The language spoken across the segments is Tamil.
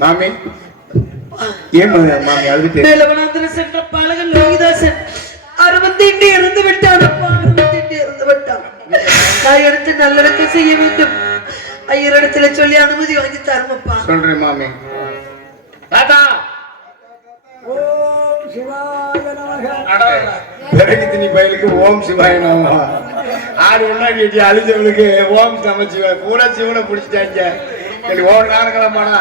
மாமி ஏன் மாமி அழுது சென்ற பாலகன் லோகிதாசன் அறுபத்தி இறந்து விட்டான். இறந்து விட்டான். நான் எடுத்து நல்லடக்கம் செய்ய வேண்டும். ஐயரிடத்துல சொல்லி அனுமதி வாங்கி தருமப்பா. சொல்றேன் மாமி. தாத்தா ஓம் சிவாய நமக. பிறகு திணி பயலுக்கு ஓம் சிவாய நமக. ஆடு ஒன்னா கேட்டி அழிஞ்சவளுக்கு ஓம் நமச்சிவாய் பூரா சிவனை பிடிச்சிட்டாங்க. ஓம் நாரகலமாடா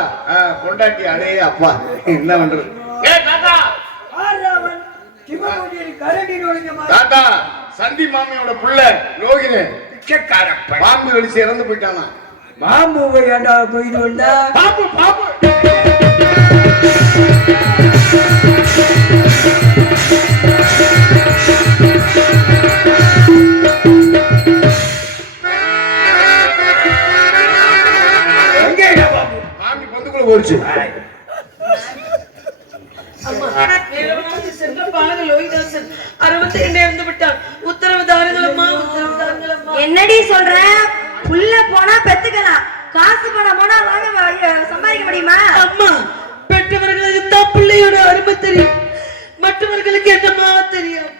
கொண்டாட்டி அடே அப்பா என்ன பண்றது? தாத்தா சந்தி மாமியோட புள்ள ரோகிணி பாம்பு கடிச்சு இறந்து போயிட்டானா? பாம்பு ஏண்டா போயிட்டு வந்தா? பாம்பு பாம்பு மாமி பொந்துக்குள்ள போச்சு. என்னடி சொல்ற? புள்ள போனா பெத்துக்கலாம், காசு பணம் போனா சம்பாதிக்க முடியுமா? அம்மா, பெற்றவர்களுக்கு தான் பிள்ளையோட அருமை தெரியும், மற்றவர்களுக்கு என்னமா தெரியும்?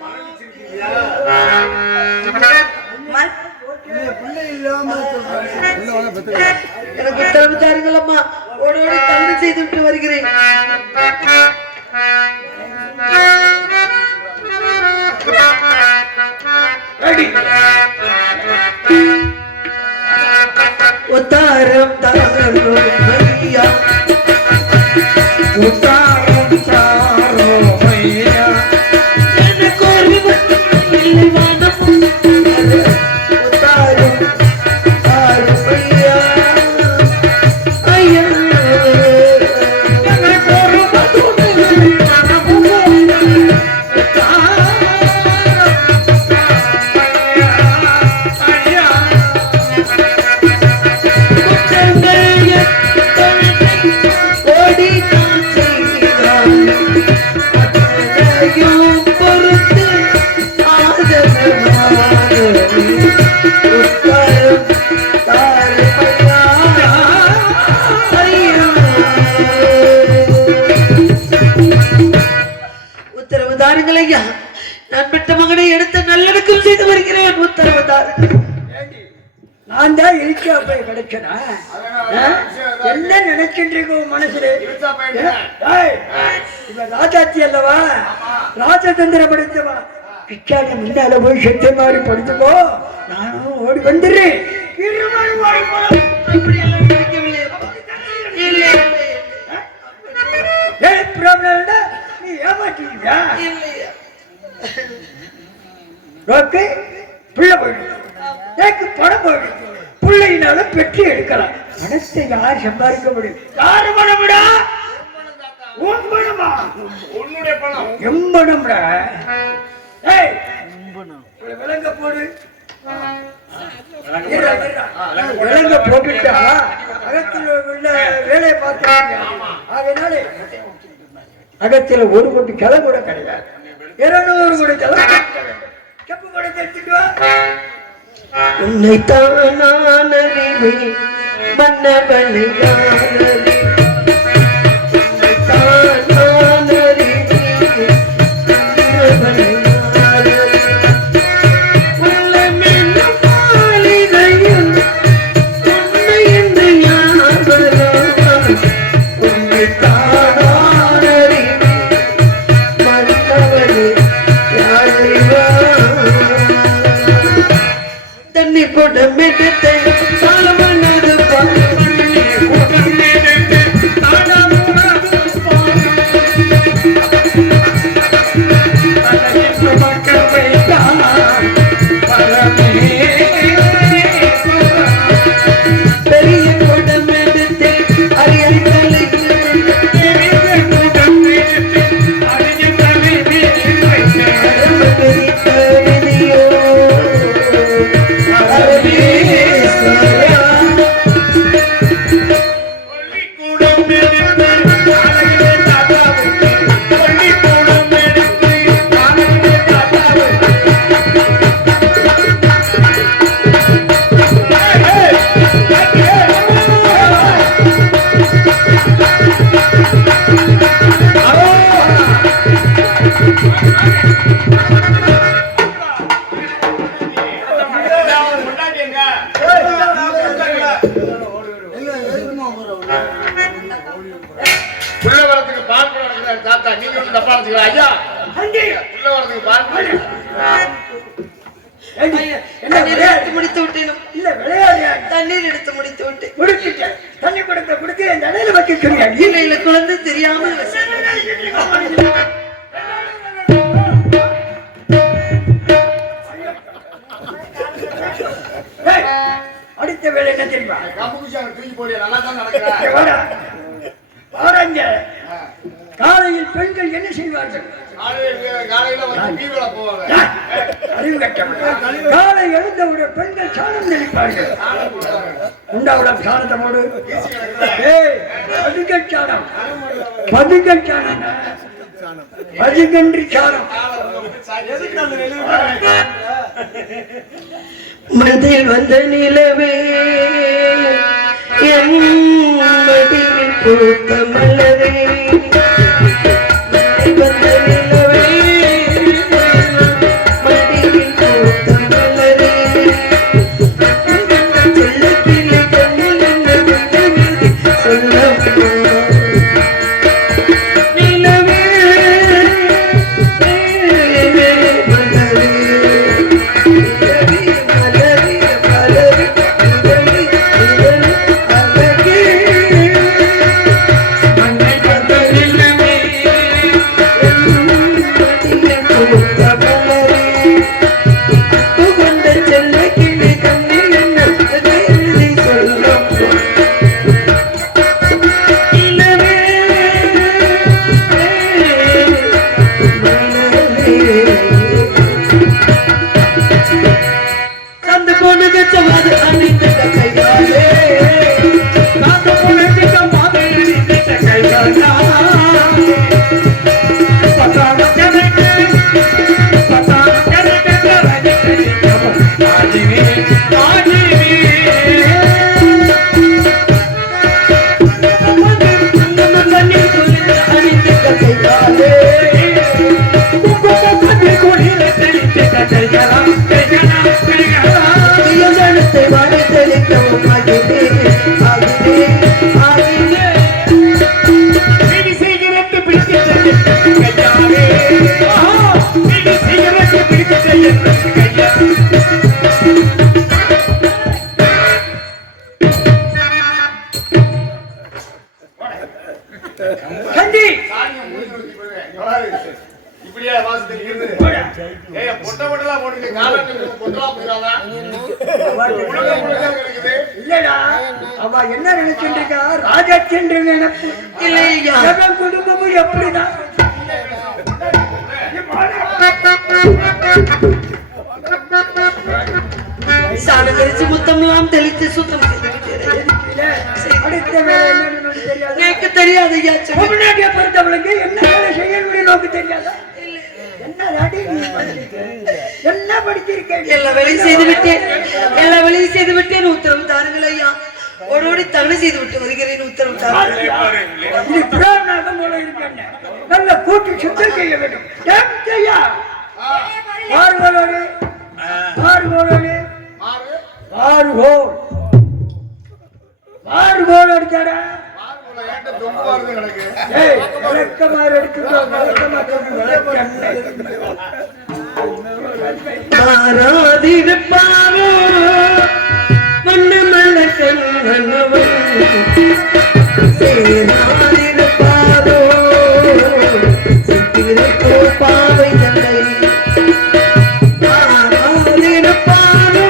எனக்கு உத்தரவு தாருங்கள் அம்மா. ஓடோடு தள்ளி செய்து விட்டு வருகிறேன். உத்தாரம் தாரோ மையா, உத்தாரம் தாரோ மையா, எனக்கு ஒரு இல்லை வானம். உத்தாரம் தாரோ மையா, ஐயா எனக்கு ஒரு இல்லை வானம். உத்தரவு தாருங்கள் ஐயா. நான் பெற்ற மகனை எடுத்து நல்லடக்கம் செய்து வருகிறேன். உத்தரவு தாருங்கள். நான் தான் இருக்கா போய் கிடைச்சனா? என்ன நினைக்கின்றீங்க மனசுல? இவ ராஜாத்தி அல்லவா, ராஜதந்திர படித்தவா. பிச்சாடி முன்னால போய் செத்த மாதிரி படுத்துக்கோ, நானும் ஓடி வந்துடுறேன். நீ ஏமாற்றியா? பிள்ளை போயிடு, படம் போயிடு. பிள்ளையினால பெற்று எடுக்கலாம். பணத்தை யார் சம்பாதிக்க முடியும்? யாரு பணம்டா? உன் பணமா? உன்னுடைய பணம். எம்பணம்டா. விலங்க போடு. விலங்க போட்டுட்டா அகத்தில் உள்ள வேலையை பார்த்து. அதனால அகத்தில் ஒரு கோடி கிளை கூட கிடையாது, 200 கோடி கிளை. செப்பு கூட எடுத்துட்டு வா. உன்னைத்தான் நான் அறிவேன், மன்னவனை நான் அறிவேன். உன்னைத்தான் நான் அறிவேன், மன்னவனை நான் அறிவேன். உள்ளமென்னும் மாளிகையில் உன்னை என்று ஞாபகம். உன்னைத்தான் நான் அறிவேன், மன்னவனை யார் அறிவார்? குடமெடுத்து சாலமனது பெரிய குடமெடுத்து அறியலை முடித்து விட்டேன். இல்ல விளையாடு தண்ணீர் எடுத்து முடித்து விட்டேன். முடிச்சுட்டேன். தண்ணி கொடுத்து என் நடையில வைக்க சொன்னீங்க. இல்ல குழந்தை தெரியாமல் அடுத்த வேலை என்ன தெரியுமா? தூக்கி போடிய நல்லா தான் நடக்கிறேன். காலையில் பெண்கள் என்ன செய்வார்கள்? காலையில வந்து டீவில போவாங்க. அறிவு கட்டவர்கள். காலை எழுந்தவுடன் பெண்கள் சாணம் தெளிப்பார்கள். உண்டாவுடன் சாணத்தை போடு. பதிகச்சாணம். பதிகச்சாணம். பதிகன்றி சாணம். மனதில் வந்த நிலவே என் மடியில் பூத்த மலரே வந்த நிலவே மடியில் பூத்த மலரே சொல்லத்திலே கண்ணில் சொல்லப்போ நிலவே இப்படியா வாசத்துக்கு இருந்து ஏய் பொட்ட பொட்டலா போடுங்க காலத்துக்கு பொட்டலா போயிராதா இருக்குது இல்லடா அவ என்ன நினைச்சிட்டு இருக்கா ராஜச்சந்திர நினைப்பு இல்லையா என் குடும்பமும் எப்படிதான் சாணம் தெளிச்சு முத்தம்லாம் தெளித்து சுத்தம் அடுத்த வேலை என்னன்னு தெரியாது எனக்கு தெரியாது ஐயா முன்னாடியே பொறுத்தவளுக்கு என்ன வேலை செய்யணும் நோக்கு தெரியாதா என்ன படிச்சிருக்கேன் எல்லா வேலையும் செய்து விட்டேன் உத்தரவு தாருங்கள் ஐயா ஓடோடி தவணை செய்து விட்டு வருகிறேன் உத்தரவு தாருங்கள் நல்ல கூட்டி சுத்தம் செய்ய வேண்டும் அடிச்சாடா மாறாதிருப்பாரோ மன்னவன் சேராதிருப்பாரோ சித்திரத்தோ பாவை தன்னை ஆராதிருப்பாரோ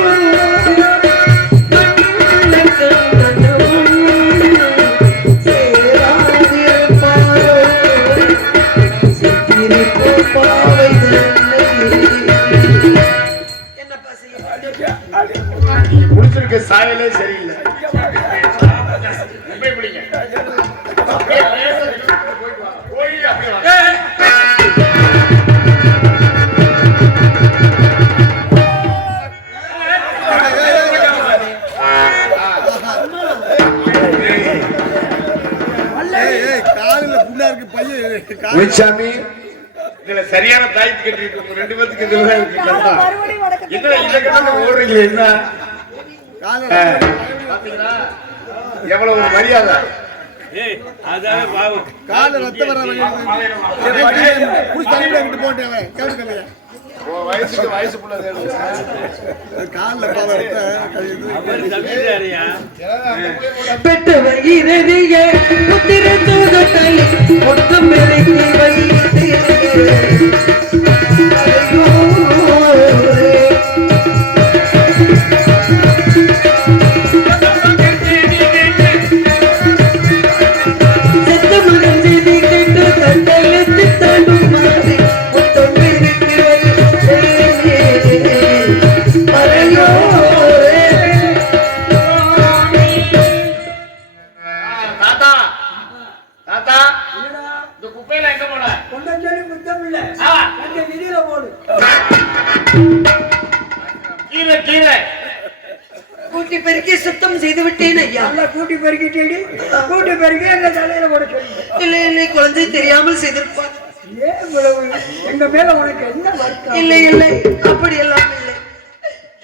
சேராதிருப்பாரோ சித்திரத்தோ பாவை தன்னை. என்னப்பா செய்ய முடிச்சிருக்க சாயலே சரியில்லை. போய் பிடிங்க. போய் அப்படியே வாங்க. முனிசாமி இதுல சரியான தாய்த்து கட்டி இருக்கு. ரெண்டு பேருக்கு இதுல என்ன இதை கட்ட ஓடுறீங்க? என்ன பாத்தீங்களா எவ்வளவு ஒரு மரியாதை. வயசு பெற்ற வயிறிய புத்திர தூதத்தை ஒட்டும் விலைக்கு வைத்து செத்த மகன் செய்தி கேட்டு தண்டலுக்கு தடுமாறி ஒட்டும் விலைக்கு வைத்து மறையோ தாத்தா இந்த குப்பையில எங்க போன? கீரை கீரை கூட்டி பெருக்கி சுத்தம் செய்து விட்டேன் ஐயா. கூட்டி பெருக்கிட்டேடி கூட்டி பெருக்கி எங்க தலையில போட சொல்லி. இல்லை இல்லை, குழந்தை தெரியாமல் செய்திருப்பார். ஏன் இவ்வளவு எங்க மேல உனக்கு என்ன வருத்தம்? இல்லை இல்லை, அப்படி எல்லாம் இல்லை.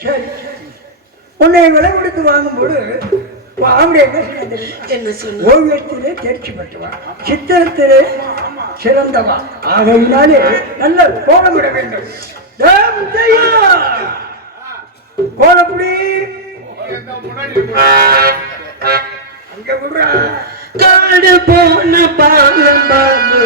சரி, உன்னை விலை கொடுத்து வாங்கும்போது ஆம்பளை என்ன சொன்னா தெரியுமா? என்ன சொன்ன? ஓவியத்திலே தேர்ச்சி பெற்றவா, சித்திரத்திலே சிறந்தவா, ஆகையினாலே நல்ல கோலமிட வேண்டும். கோலப்படி அங்க விடுறா. காடு போன பாலம் பாம்பு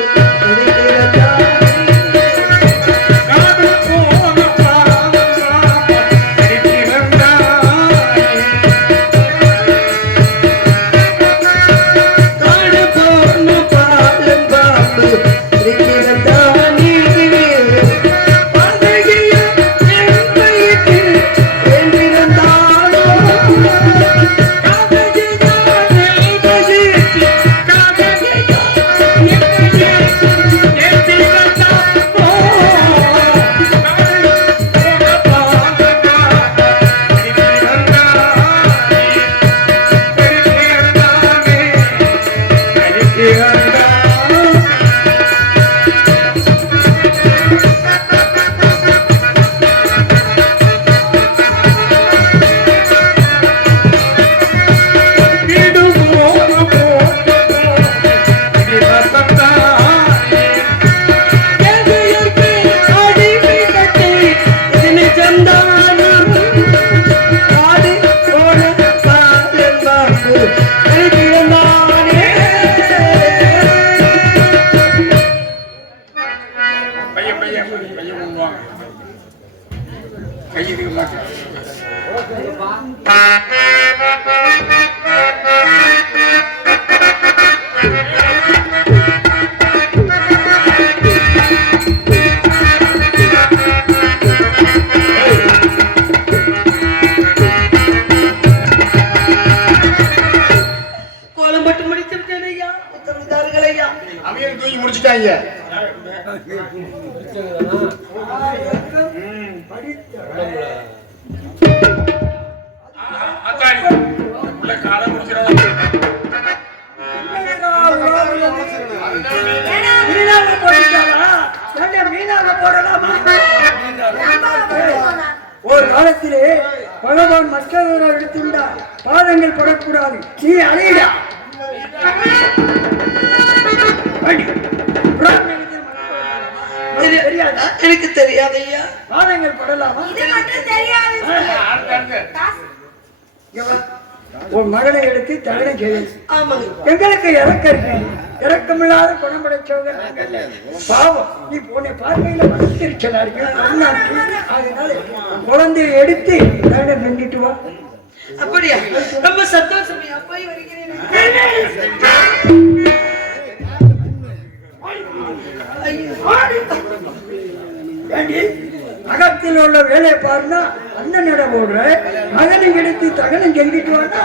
ஒரு காலத்திலே பகவான் மற்றவர்கள் எடுத்துள்ளார், பாதங்கள் படக்கூடாது, நீ அழைடா. எனக்கு தெரியாது ஐயா. பாதங்கள் படலாமா? உன் மகனை எடுத்து தகனம் செய்யணும். ஆமாங்க. எங்களுக்கு இறக்கம் இருக்கு, இறக்கமில்லாத குணம் படைச்சவங்க நாங்கல்ல. பாவம், நீ போன பார்வையில மனத்திருச்சலா இருக்கு, அதனால குழந்தையை எடுத்து தகனம் செஞ்சுட்டு வா. அப்படியா? ரொம்ப சந்தோஷம். போய் வருகிறேன். அகத்தில் உள்ள வேலையை பாருன்னா அண்ணன் நட போடுற மகனை எடுத்து தகனம் செஞ்சுட்டு வாங்க.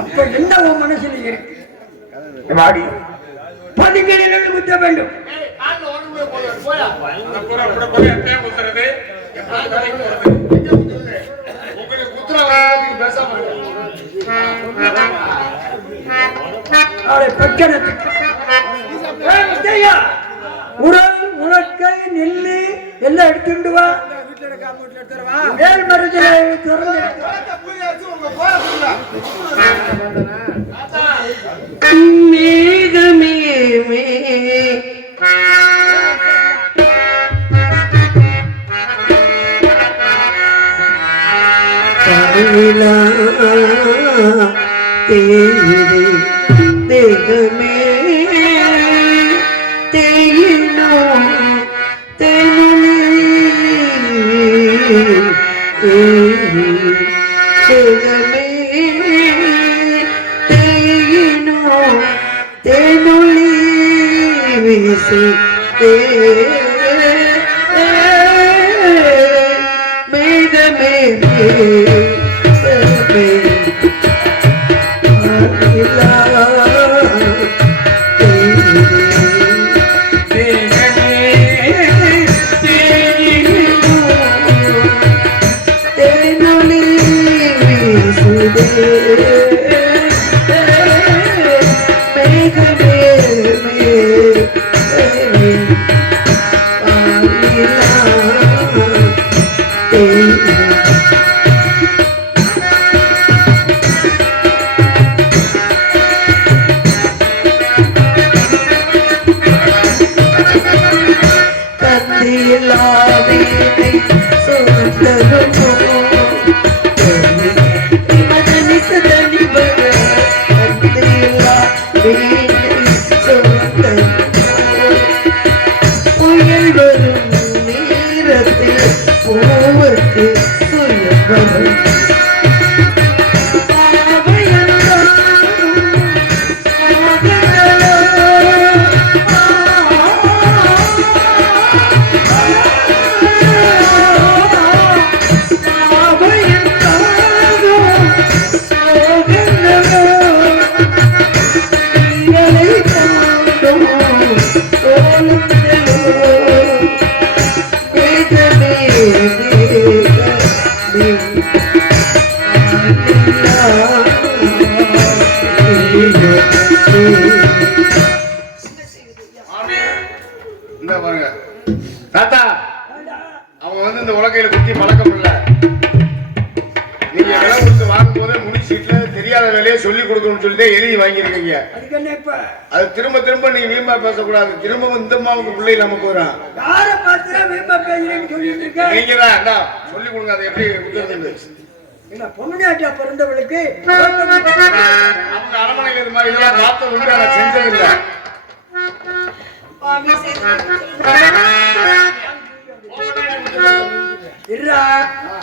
அப்ப என்ன உன் மனசுல இருக்கு? பதிகளில் குத்த வேண்டும். உரல் உலக்கை நெல்லு எல்லாம் எடுத்துட்டு வா. மேல் மருதில மேகமே தேகமே தேயினோ தேனொலி தேகமே தேயினோ தேனொலி வீசி மேகமே தாத்தா அவங்க வந்து இந்த உலகையில குத்தி பழக்கம் இல்ல. நீங்க விலை கொடுத்து வாங்கும் போதே முடிச்சுட்டு தெரியாத வேலையை சொல்லி கொடுக்கணும்னு சொல்லிட்டு எழுதி வாங்கிருக்கீங்க. அது திரும்ப திரும்ப நீங்க வீம்பா பேசக்கூடாது. திரும்பவும் இந்த அம்மாவுக்கு பிள்ளை நமக்கு வரும். நீங்க தான் சொல்லி கொடுங்க. அதை எப்படி கொடுக்கறது? பொம்னாட்டியா பிறந்தவளுக்கு அவங்க அரமனையில் இது மாதிரி இதெல்லாம் பார்த்து உண்டு. நான் செஞ்சதில்லை.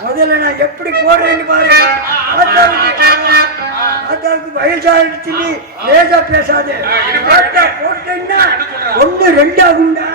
முதல்ல நான் எப்படி போடுறேன்னு பாரு. அதாவுக்கு வயசாகிடுச்சு, நீ லேசா பேசாது. போட்டேன்னா 1 2 ஆகுண்டா.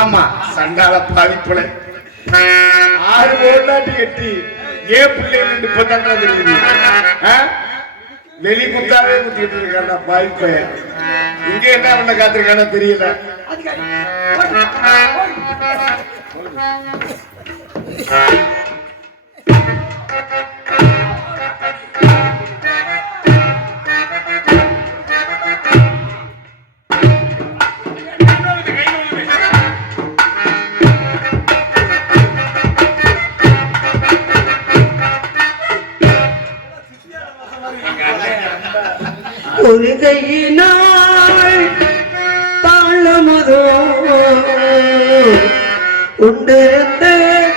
ஆமா, சண்டால பாவிப்புல 6 பொண்டாட்டி கட்டி ஏன் பிள்ளைகள் இப்பதான் தெரியுது. வெளி குத்தாவே குத்திட்டு இருக்காண்டா பாய்ப்ப. இங்க என்ன பண்ண காத்திருக்கான தெரியல. ஒரு கையினால் தாளமதோ உண்டிருந்த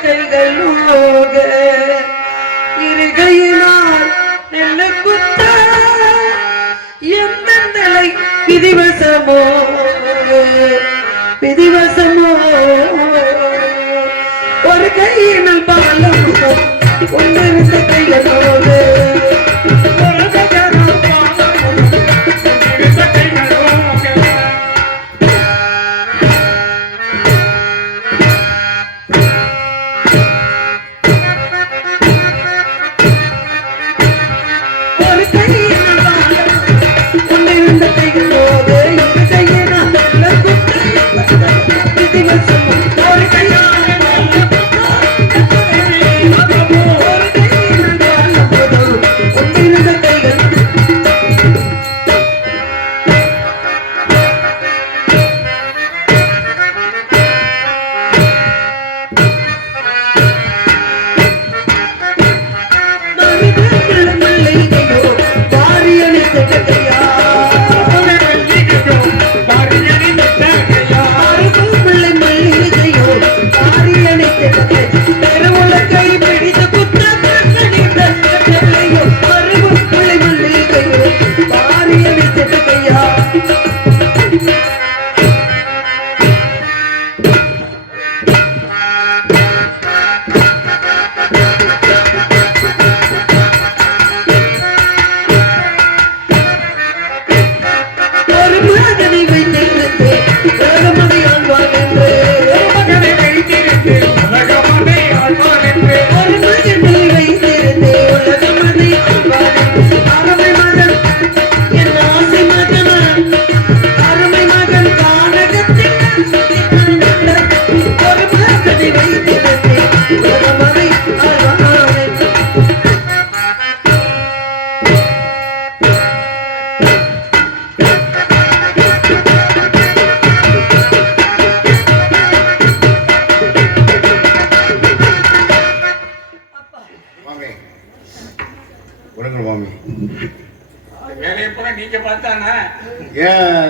கைகளோக இரு கையினால் நெல்ல குத்த எந்த நிலை விதிவசமோ விதிவசமோ ஒரு கையினால் தாளமதோ உண்டிருந்த கைகளோக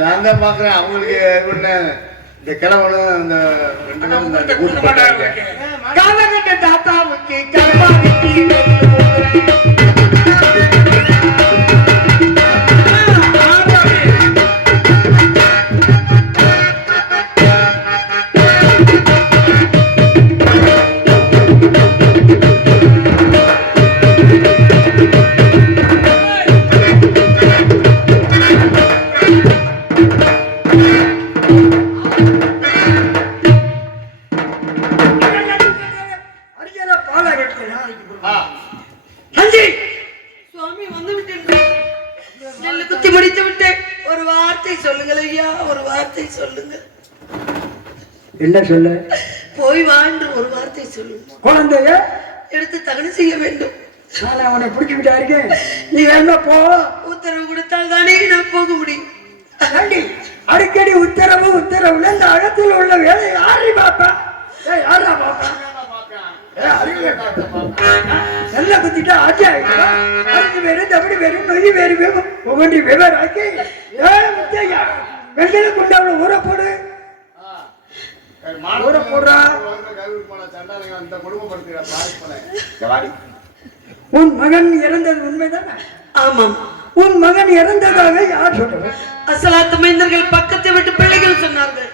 நான் தான் பாக்குறேன். அவங்களுக்கு இந்த கிழவனும் இந்த 2 பேரும் கூட்டு போட்டாங்க. காலகட்ட தாத்தாவுக்கு சுவாமி வந்து விட்டேன். நெல்லு குத்தி முடித்து விட்டேன். ஒரு வார்த்தை சொல்லுங்கள் ஐயா, ஒரு வார்த்தை சொல்லுங்க. என்ன சொல்ல? போய் வாழ்ந்து ஒரு வார்த்தை சொல்லுங்க. குழந்தைய எடுத்து தகன செய்ய வேண்டும். நான் அவனை பிடிச்சுக்கிட்டா இருக்கேன். நீ என்ன போ. உத்தரவு கொடுத்தால் தானே நான் போக முடியும். அடிக்கடி உத்தரவுல இந்த அகத்தில் உள்ள வேலை யாரை பாப்பா? யாரா பாப்பா? நல்ல குத்திட்டா ஆட்சி ஆகிடும். அதுக்கு வேறு தப்படி வேறு நொய் வேறு வேகும் ஒவ்வொன்றி விவராக்கி வெள்ளை கொண்டாட ஊற போடு. ஊற போடுறா. உன் மகன் இறந்தது உண்மைதானே? ஆமாம். உன் மகன் இறந்ததாக யார் சொல்றது? அசலாத்து மைந்தர்கள் பக்கத்தை விட்டு பிள்ளைகள் சொன்னார்கள்.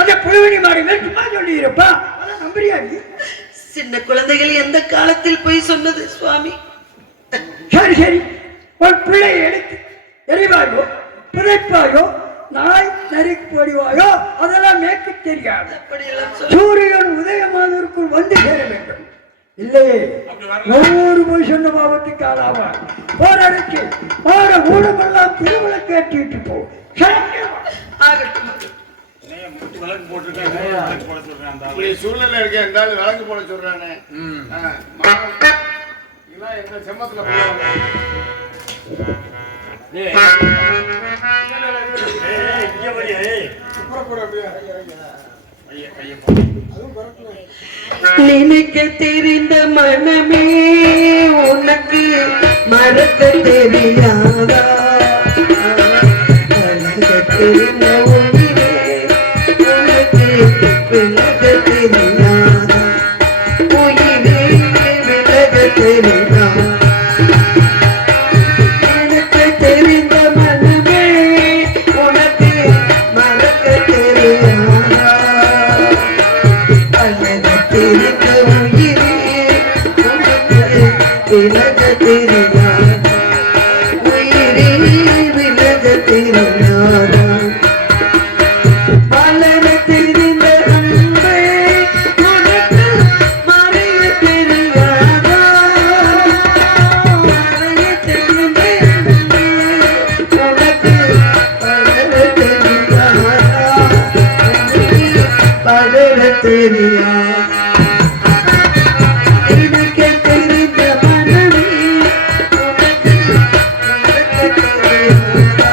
அந்த புழுவணி மாடி சும்மா சொல்லி இருப்பா. நம்புறியா நீ? சின்ன குழந்தைகள் எந்த காலத்தில் போய் சொன்னது சுவாமி? சரி சரி, ஒரு பிள்ளையை எடுத்து எரிவாயோ புதைப்பாயோ நாய் நரிக்கு போடுவாயோ அதெல்லாம் மேற்கு தெரியாது. சூரியன் உதயமானதற்குள் வந்து சேர வேண்டும். இல்லையே 100 வருஷம் பாவத்துக்கு ஆளாவார். போராடிக்கு போற ஊடமெல்லாம் திருவிழா கேட்டுட்டு போ. சூழ்நிலை இருக்க எங்காவது விளக்கு போட சொல்றானே. எங்க செம்மத்துல நினைக்க தெரிந்த மனமே உனக்கு மறக்க தெரியாதா? பழக தெரிந்த உயிரே உனக்கு விலக தெரியாதா? உயிரே விலக தெரியாதா? எனக்கு தெரிந்த மனமே உனக்கு மறக்க தெரியாதா? பழக தெரிந்த உயிரே உனக்கு விலக தெரியாதா? உயிரே விலக தெரியாதா? வளர தெரிந்த அன்பே உனக்கு மறைய தெரியாதா? மறைய தெரிந்த அன்பே உனக்கு வளர தெரியாதா? வளர தெரியாதா? எனக்கு தெரிந்த மனமே உனக்கு மறக்க தெரியாதா?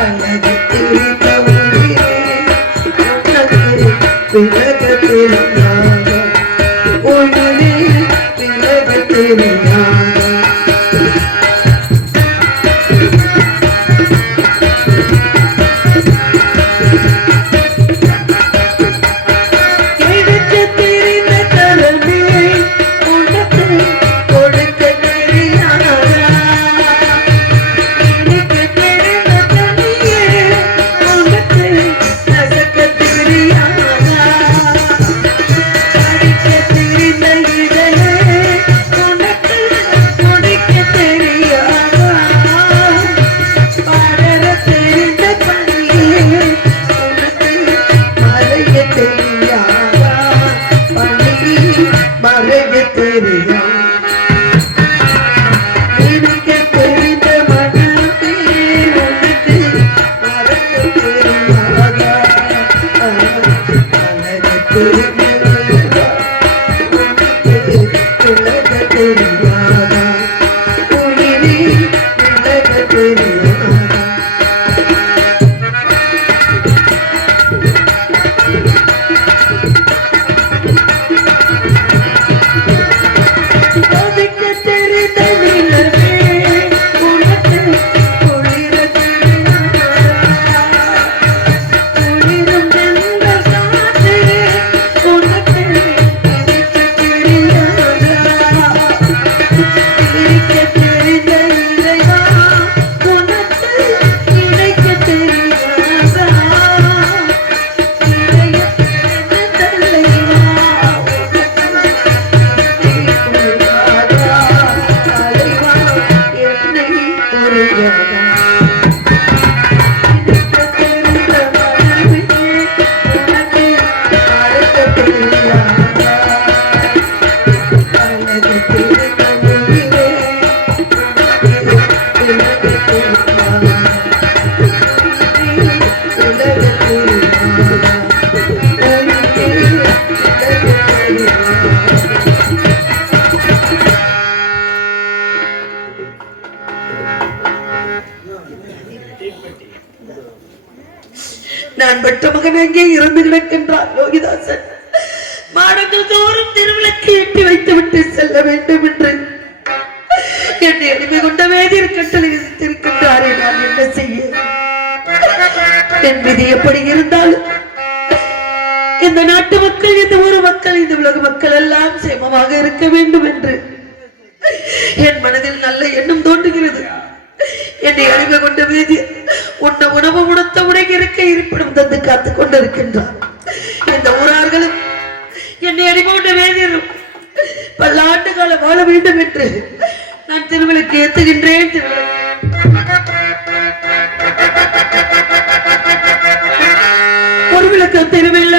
அழகு தெரிந்த உயிரே உனக்கு விலக தெரியாதா? உயிரே விலக தெரியாதா? எடுக்க தெரிந்த கரமே உனக்கு கொடுக்க தெரியாதா? எடுக்க தெரிந்த கனியே உனக்கு ரசிக்க தெரியாதா? படிக்க தெரிந்த இதழே உனக்கு முடிக்க தெரியாதா? படர தெரிந்த பனியே உனக்கு மறைய தெரியாதா? பனி மறைய தெரியாதா? எனக்கு தெரிந்த மனமே உனக்கு மறக்க தெரியாதா? அழகு தெரிந்ததா உனக்கு விலக தெரியாதா? உயிரே விலக தெரியாதா? கொதிக்க தெரிந்த நிலவே உனக்கு குளிர தெரியாதா? குளிரும் வெந்த காற்றே உனக்கு இனிக்க தெரியாதா? இனிக்க தெரிந்த இறைவா உனக்கு இணைக்க தெரியாதா? இணைய தெரிந்த தலைவா உனக்கு நான் பெற்ற மகன் அங்கே இறந்து கிடக்கின்றார் யோகிதாசன். மாடங்கள் தோறும் திருவிளக்கு எட்டி வைத்து விட்டு செல்ல வேண்டும் என்று என்னை அடிமை கொண்ட வேதியர் கட்டளை விதித்திருக்கின்றாரே, நான் என்ன செய்ய? என் விதி எப்படி இருந்தாலும் இந்த நாட்டு மக்கள், இந்த ஊர் மக்கள், இந்த உலக மக்கள் எல்லாம் சேமமாக இருக்க வேண்டும் என்று என் மனதில் நல்ல எண்ணம் தோன்றுகிறது. என்னை அடிமை கொண்ட வேதியர் உன்ன உணவு உணர்த்த உடனே இருக்க இருப்பிடம் தந்து காத்துக் கொண்டிருக்கின்றார். இந்த ஊரார்களும் என்னை அடிமை கொண்ட வேதியரும் பல்லாண்டு காலம் வாழ வேண்டும் என்று நான் திருவிளக்கு ஏத்துகின்றேன். திருவிளக்கு தெருவில்